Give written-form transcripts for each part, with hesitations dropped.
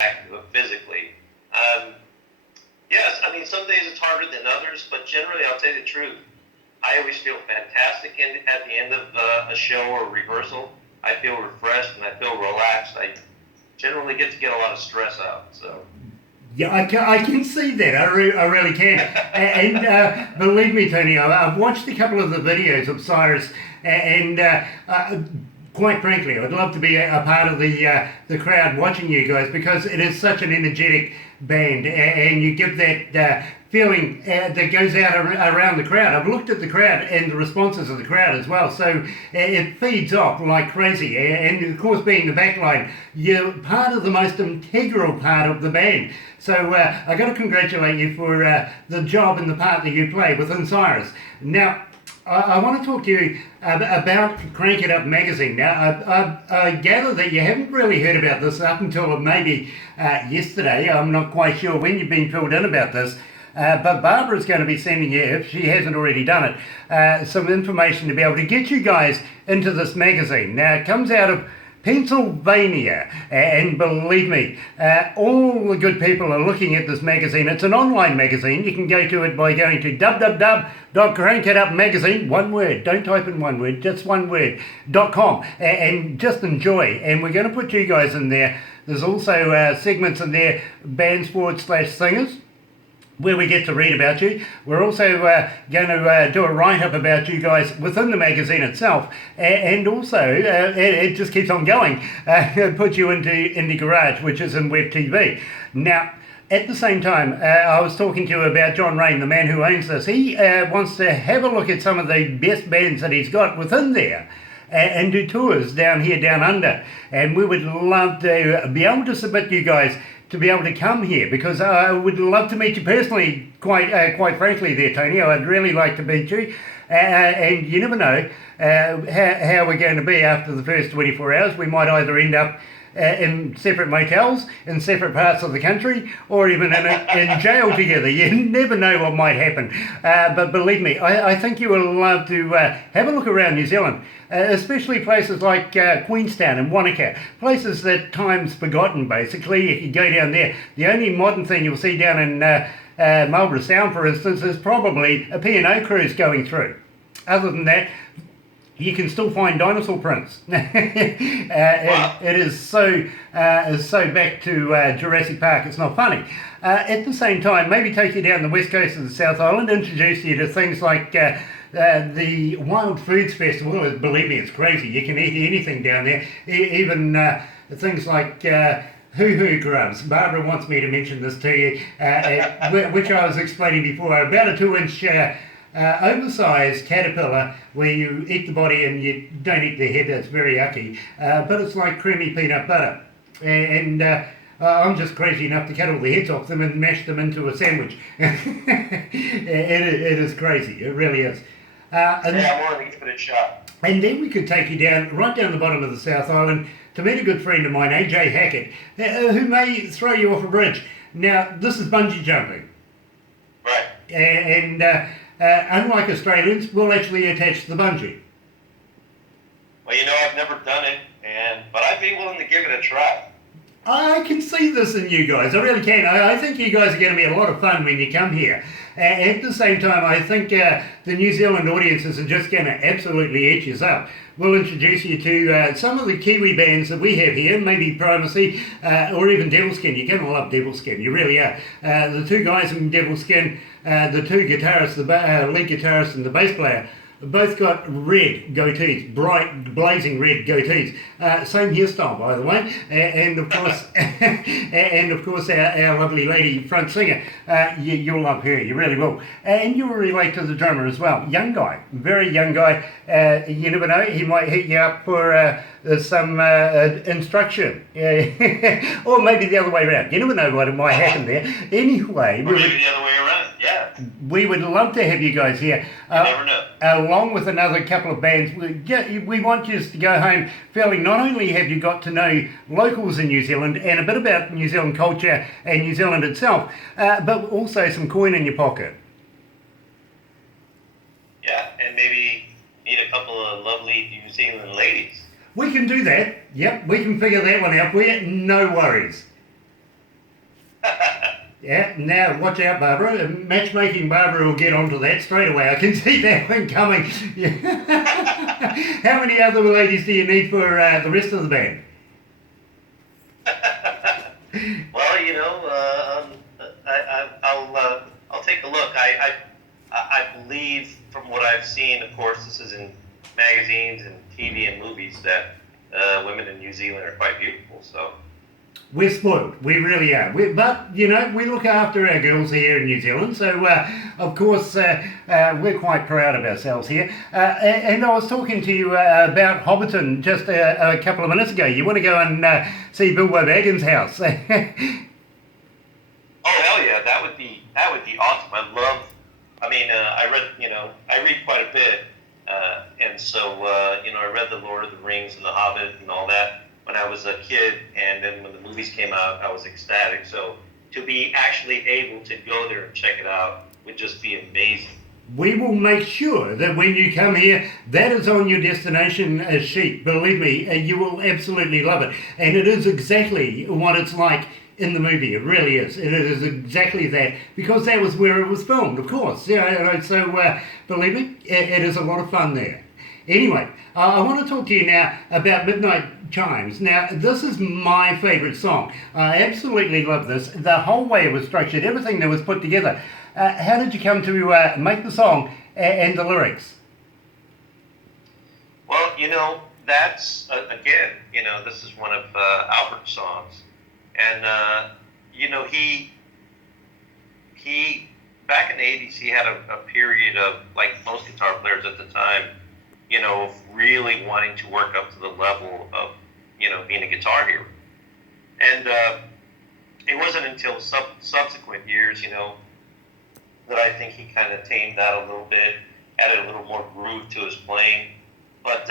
active physically. Yes, I mean, some days it's harder than others, but generally, I'll tell you the truth. I always feel fantastic at the end of a show or rehearsal. I feel refreshed and I feel relaxed. I generally get a lot of stress out. So. Yeah, I can see that. I really can. And believe me, Tony, I've watched a couple of the videos of Syrus, and quite frankly, I'd love to be a part of the crowd watching you guys, because it is such an energetic band, and you give that feeling that goes out around the crowd. I've looked at the crowd and the responses of the crowd as well, so it feeds off like crazy. And of course, being the backline, you're part of the most integral part of the band. So I got to congratulate you for the job and the part that you play within Syrus. Now, I want to talk to you about Crank It Up magazine. Now, I gather that you haven't really heard about this up until maybe yesterday. I'm not quite sure when you've been filled in about this. But Barbara's going to be sending you, if she hasn't already done it, some information to be able to get you guys into this magazine. Now, it comes out of Pennsylvania, and believe me, all the good people are looking at this magazine. It's an online magazine. You can go to it by going to www.crankitupmagazine, one word, don't type in one word, just one word, .com, and just enjoy. And we're going to put you guys in there. There's also segments in there, bands/singers, where we get to read about you. We're also going to do a write-up about you guys within the magazine itself, and also it just keeps on going. Put you into Indie Garage, which is in Web TV. Now, at the same time, I was talking to you about John Rain, the man who owns this. He wants to have a look at some of the best bands that he's got within there, and do tours down here, down under. And we would love to be able to submit you guys to be able to come here, because I would love to meet you personally, quite frankly there, Tony. I'd really like to meet you. And you never know how we're going to be after the first 24 hours. We might either end up in separate motels in separate parts of the country, or even in jail together. You never know what might happen. But believe me, I think you will love to have a look around New Zealand, especially places like Queenstown and Wanaka, places that time's forgotten, basically. If you go down there, the only modern thing you'll see down in Marlborough Sound, for instance, is probably a P&O cruise going through. Other than that, you can still find dinosaur prints. Wow. It is so back to Jurassic Park, it's not funny. At the same time, maybe take you down the west coast of the South Island, introduce you to things like the Wild Foods Festival. Believe me, it's crazy. You can eat anything down there, even things like hoo-hoo grubs. Barbara wants me to mention this to you, which I was explaining before. About a 2-inch oversized caterpillar where you eat the body and you don't eat the head. That's very yucky, but it's like creamy peanut butter, and I'm just crazy enough to cut all the heads off them and mash them into a sandwich. It is crazy, it really is. Yeah, I wanted to give it a shot. And then we could take you down, right down the bottom of the South Island, to meet a good friend of mine, AJ Hackett, who may throw you off a bridge. Now, this is bungee jumping. Right. And unlike Australians, we'll actually attach the bungee. Well, I've never done it, but I'd be willing to give it a try. I can see this in you guys. I really can. I think you guys are going to be a lot of fun when you come here. At the same time, I think the New Zealand audiences are just going to absolutely eat you up. We'll introduce you to some of the Kiwi bands that we have here, maybe Primacy, or even Devilskin. You're going to love Devilskin, you really are. The two guys in Devilskin, the two guitarists, the lead guitarist and the bass player, both got red goatees, bright, blazing red goatees. Same hairstyle, by the way. And of course, our lovely lady front singer. You'll love her, you really will. And you'll relate to the drummer as well. Young guy, very young guy. You never know, he might hit you up for some instruction. Or maybe the other way around. You never know what might happen there. Anyway. Or maybe the other way around, yeah. We would love to have you guys here. You never know. Along with another couple of bands, we want you to go home feeling not only have you got to know locals in New Zealand and a bit about New Zealand culture and New Zealand itself, but also some coin in your pocket. Yeah, and maybe meet a couple of lovely New Zealand ladies. We can do that. Yep, we can figure that one out for you. No worries. Yeah, now watch out, Barbara. Matchmaking Barbara will get onto that straight away. I can see that one coming. How many other ladies do you need for the rest of the band? Well, I'll take a look. I believe from what I've seen, of course, this is in magazines and TV and movies, that women in New Zealand are quite beautiful. So We're spoiled. We really are. But, we look after our girls here in New Zealand. So, of course, we're quite proud of ourselves here. And I was talking to you about Hobbiton just a couple of minutes ago. You want to go and see Bilbo Baggins' house? oh hell yeah, that would be awesome. I read quite a bit, and so I read the Lord of the Rings and the Hobbit and all that when I was a kid, and then when the movies came out, I was ecstatic. So to be actually able to go there and check it out would just be amazing. We will make sure that when you come here, that is on your destination sheet. Believe me, you will absolutely love it. And it is exactly what it's like in the movie. It really is. It is exactly that, because that was where it was filmed, of course. So believe me, it is a lot of fun there. Anyway, I want to talk to you now about Midnight Chimes. Now, this is my favourite song. I absolutely love this. The whole way it was structured, everything that was put together. How did you come to make the song and the lyrics? Well, that's, again, this is one of Albert's songs. And, he back in the 80s, he had a period of, like most guitar players at the time, of really wanting to work up to the level of, being a guitar hero. And it wasn't until subsequent years, that I think he kind of tamed that a little bit, added a little more groove to his playing. But,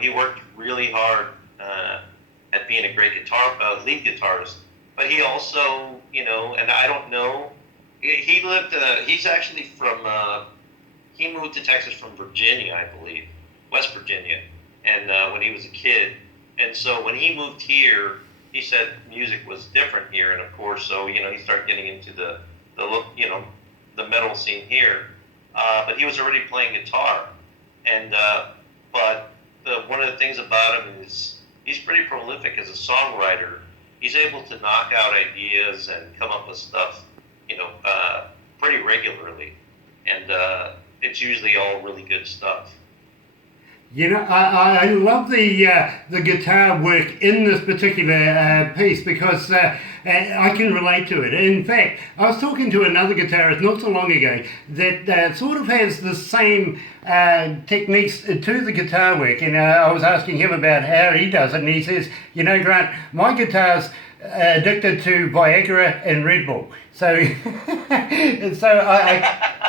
he worked really hard at being a great lead guitarist. But he also, and I don't know, he's actually he moved to Texas from Virginia, I believe, West Virginia, and when he was a kid. And so when he moved here, he said music was different here, and of course, so, he started getting into the metal scene here. But he was already playing guitar, and but one of the things about him is he's pretty prolific as a songwriter. He's able to knock out ideas and come up with stuff, pretty regularly, and it's usually all really good stuff. I love the guitar work in this particular piece, because I can relate to it. In fact, I was talking to another guitarist not so long ago that sort of has the same techniques to the guitar work, and I was asking him about how he does it, and he says, Grant, my guitar's addicted to Viagra and Red Bull. So,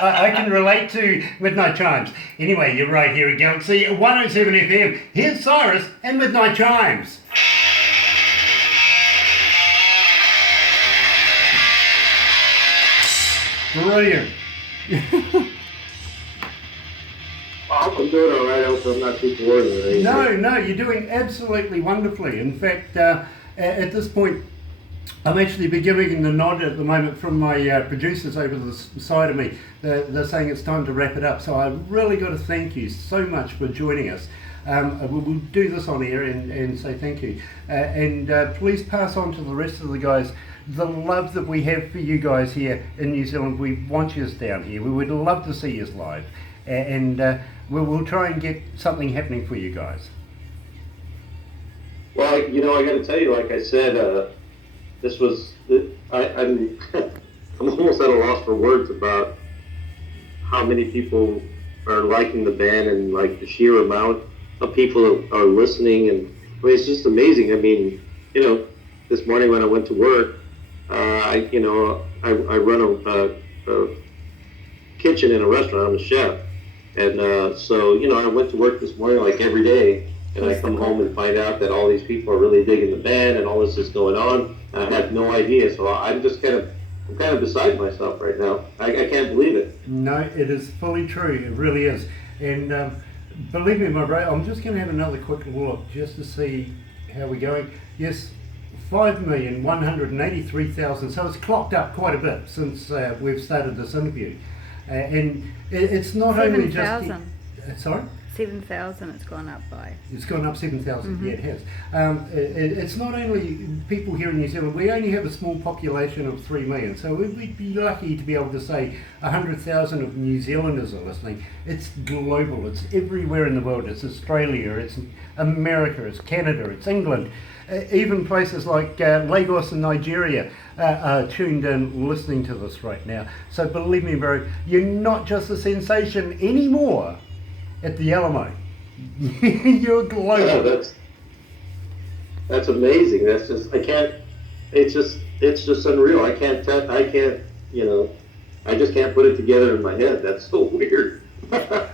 I can relate to Midnight Chimes. Anyway, you're right here at Galaxy 107 FM. Here's Syrus and Midnight Chimes. Brilliant. I hope I'm doing all right. I hope I'm not too bored or anything. No, you're doing absolutely wonderfully. In fact, at this point, I'm actually be giving the nod at the moment from my producers over the side of me. They're saying it's time to wrap it up. So I've really got to thank you so much for joining us. We'll do this on air and say thank you. And please pass on to the rest of the guys the love that we have for you guys here in New Zealand. We want you down here. We would love to see you live. And we'll try and get something happening for you guys. Well, I got to tell you, like I said, this was, I'm almost at a loss for words about how many people are liking the band, and like the sheer amount of people are listening. And it's just amazing. I mean, this morning when I went to work, I run a kitchen in a restaurant. I'm a chef. And so, I went to work this morning like every day. And I come home and find out that all these people are really digging the band and all this is going on. And I had no idea, so I'm just kind of beside myself right now. I can't believe it. No, it is fully true. It really is. And believe me, my bro, I'm just going to have another quick look just to see how we're going. Yes, 5,183,000. So it's clocked up quite a bit since we've started this interview. And it's not only just... 7,000. Sorry? 7,000 it's gone up by. It's gone up 7,000, yeah, it has. It's not only people here in New Zealand, we only have a small population of 3 million, so we'd be lucky to be able to say 100,000 of New Zealanders are listening. It's global, it's everywhere in the world. It's Australia, it's America, it's Canada, it's England. Even places like Lagos and Nigeria are tuned in listening to this right now. So believe me, bro, you're not just a sensation anymore at the Alamo. You're global. Yeah, that's amazing. That's just, I can't, it's just unreal. I can't, I just can't put it together in my head. That's so weird.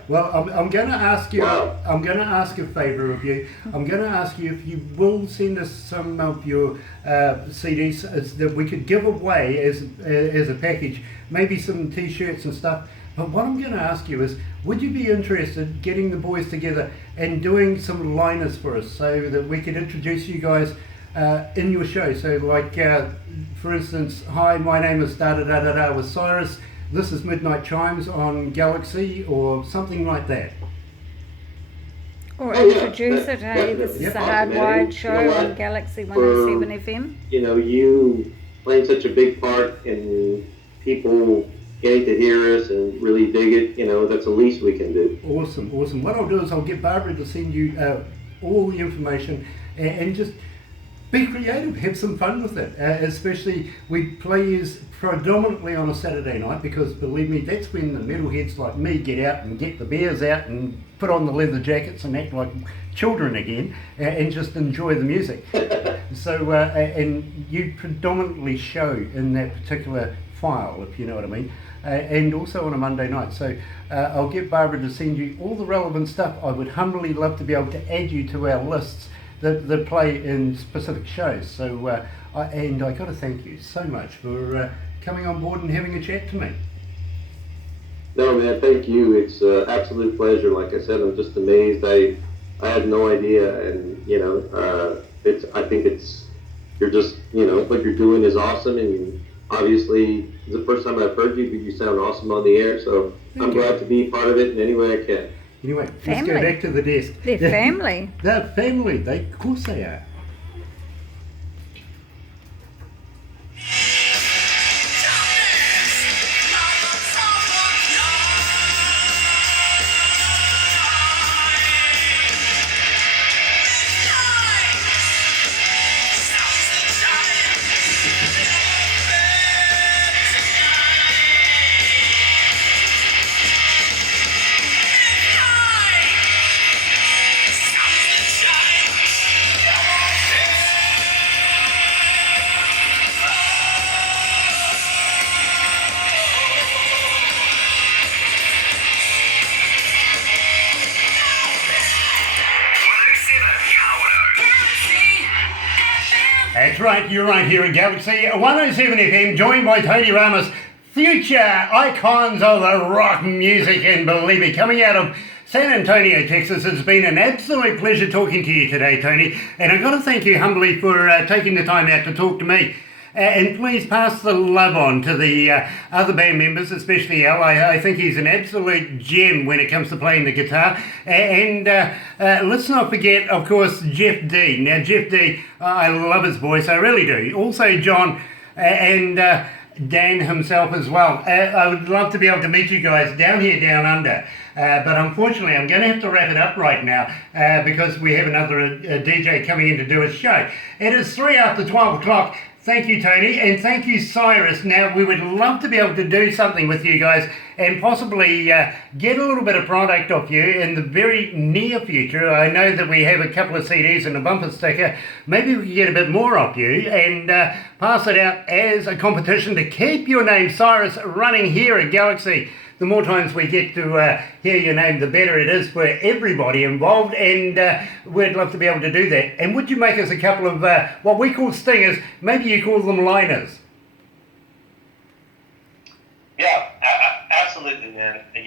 Well, I'm going to ask you. Wow. I'm going to ask a favour of you. I'm going to ask you if you will send us some of your CDs that we could give away as a package, maybe some T-shirts and stuff. But what I'm going to ask you is, would you be interested getting the boys together and doing some liners for us so that we could introduce you guys in your show? So, like, for instance, hi, my name is da-da-da-da-da with Syrus. This is Midnight Chimes on Galaxy, or something like that. Or Oh, yeah, introduce it, hey, definitely. this is Yep. the Awesome, Hardwired man. show You know on what? Galaxy 107 FM. You playing such a big part in people getting to hear us and really dig it, that's the least we can do. Awesome. What I'll do is I'll get Barbara to send you all the information and just be creative, have some fun with it. Especially, we play these predominantly on a Saturday night because, believe me, that's when the metalheads like me get out and get the beers out and put on the leather jackets and act like children again and just enjoy the music. So, and you predominantly show in that particular file, if you know what I mean, and also on a Monday night. So I'll get Barbara to send you all the relevant stuff. I would humbly love to be able to add you to our lists that play in specific shows. So I got to thank you so much for coming on board and having a chat to me. No, man, thank you. It's an absolute pleasure. Like I said, I'm just amazed. I had no idea, and I think you're just, what you're doing is awesome, and obviously the first time I've heard you, but you sound awesome on the air. So I'm glad to be part of it in any way I can. Anyway, let's Family. go back to the desk. They're family. They're family. Of course they are. That's right, you're right here in Galaxy 107 FM, joined by Tony Ramos, future icons of the rock music, and believe me, coming out of San Antonio, Texas. It's been an absolute pleasure talking to you today, Tony, and I've got to thank you humbly for taking the time out to talk to me. And please pass the love on to the other band members, especially Al. I think he's an absolute gem when it comes to playing the guitar. And let's not forget, of course, Jeff D. Now, Jeff D, I love his voice, I really do. Also, John and Dan himself as well. I would love to be able to meet you guys down here, down under. But unfortunately, I'm going to have to wrap it up right now because we have another DJ coming in to do a show. It is 3 after 12 o'clock. Thank you, Tony, and thank you, Syrus. Now, we would love to be able to do something with you guys and possibly get a little bit of product off you in the very near future. I know that we have a couple of CDs and a bumper sticker. Maybe we can get a bit more off you and pass it out as a competition to keep your name, Syrus, running here at Galaxy. The more times we get to hear your name, the better it is for everybody involved, and we'd love to be able to do that. And would you make us a couple of what we call stingers? Maybe you call them liners. Yeah, absolutely, man. I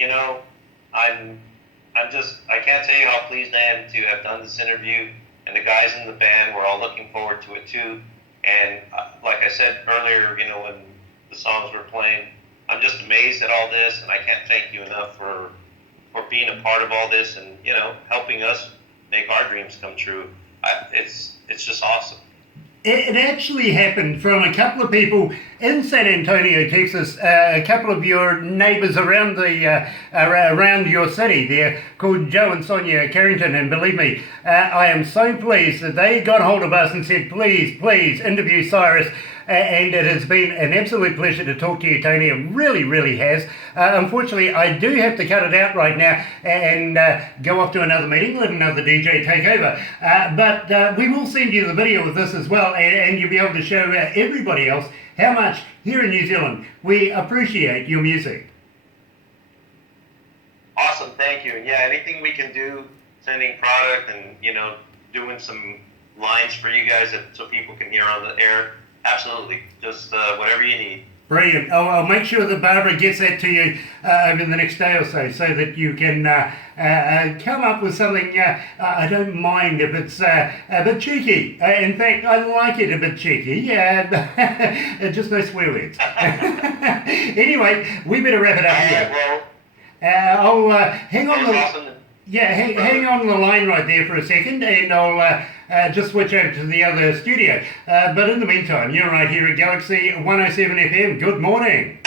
can't tell you how pleased I am to have done this interview, and the guys in the band, we're all looking forward to it too. And like I said earlier, you know, when the songs were playing, I'm just amazed at all this, and I can't thank you enough for being a part of all this and, you know, helping us make our dreams come true. It's just awesome. It actually happened from a couple of people in San Antonio, Texas. A couple of your neighbours around around your city there, called Joe and Sonia Carrington. And believe me, I am so pleased that they got hold of us and said, please interview Syrus. And it has been an absolute pleasure to talk to you, Tony. It really, really has. Unfortunately, I do have to cut it out right now and go off to another meeting, let another DJ take over. But we will send you the video of this as well, and you'll be able to show everybody else how much here in New Zealand we appreciate your music. Awesome, thank you. And yeah, anything we can do, sending product and, you know, doing some lines for you guys so people can hear on the air. Absolutely. Just whatever you need. Brilliant. I'll make sure that Barbara gets that to you over the next day or so that you can come up with something. I don't mind if it's a bit cheeky. In fact, I like it a bit cheeky. Just no swear words. Anyway, we better wrap it up here. I'll hang on hang on the line right there for a second, and I'll just switch over to the other studio. But in the meantime, you're right here at Galaxy 107 FM. Good morning.